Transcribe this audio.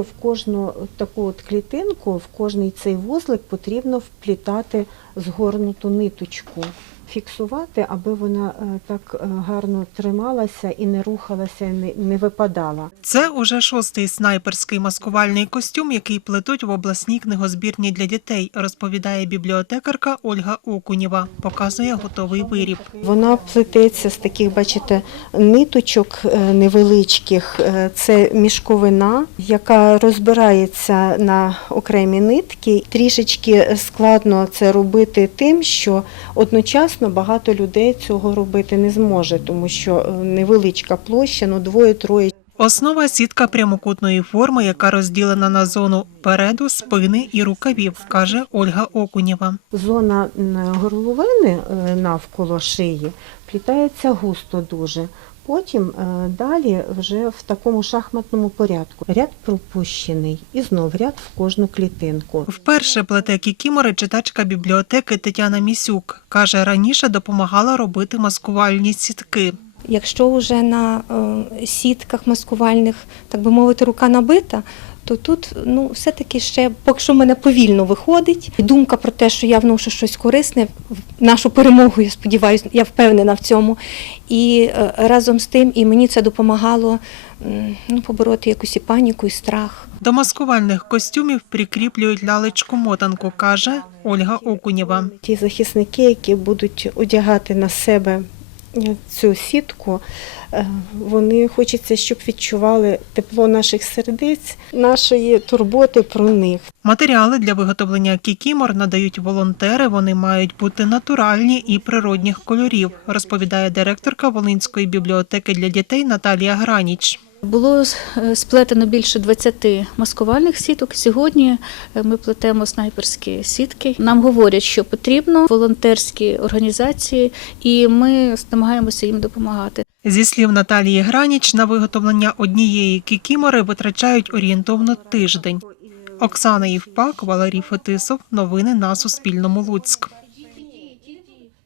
В кожну таку от клітинку, в кожний цей вузлик потрібно вплітати згорнуту ниточку, фіксувати, аби вона е, так е, гарно трималася і не рухалася, і не, випадала. Це уже шостий снайперський маскувальний костюм, який плетуть в обласній книгозбірні для дітей, розповідає бібліотекарка Ольга Окунєва. Показує готовий виріб. Вона плететься з таких, бачите, ниточок е, невеличких. Це мішковина, яка розбирається на окремі нитки. Трішечки складно це робити тим, що одночасно багато людей цього робити не зможе, тому що е, невеличка площа, ну двоє-троє Основа сітка прямокутної форми, яка розділена на зону переду, спини і рукавів, каже Ольга Окунєва. Зона горловини е, навколо шиї плітається густо дуже. Потім е, далі вже в такому шахматному порядку. Ряд пропущений і знов ряд в кожну клітинку. Вперше плете кікімори читачка бібліотеки Тетяна Місюк. Каже, раніше допомагала робити маскувальні сітки. Якщо вже на е, сітках маскувальних, так би мовити, рука набита, то тут ну, все-таки ще поки що в мене повільно виходить. І Думка про те, що я вношу щось корисне, в нашу перемогу, я сподіваюся, я впевнена в цьому. І е, разом з тим і мені це допомагало ну, побороти якусь і паніку, і страх. До маскувальних костюмів прикріплюють лялечку-мотанку, каже Ольга Окунєва. Ті захисники, які будуть одягати на себе цю сітку, е, вони хочеться, щоб відчували тепло наших сердець, нашої турботи про них. Матеріали для виготовлення кікімор надають волонтери. Вони мають бути натуральні і природних кольорів, розповідає директорка Волинської бібліотеки для дітей Наталія Граніч. Було е, сплетено більше 20 маскувальних сіток. Сьогодні е, ми плетемо снайперські сітки. Нам говорять, що потрібно волонтерські організації, і ми намагаємося їм допомагати. Зі слів Наталії Граніч, на виготовлення однієї кікімори витрачають орієнтовно тиждень. Оксана Євпак, Валерій Фетисов. Новини на Суспільному. Луцьк.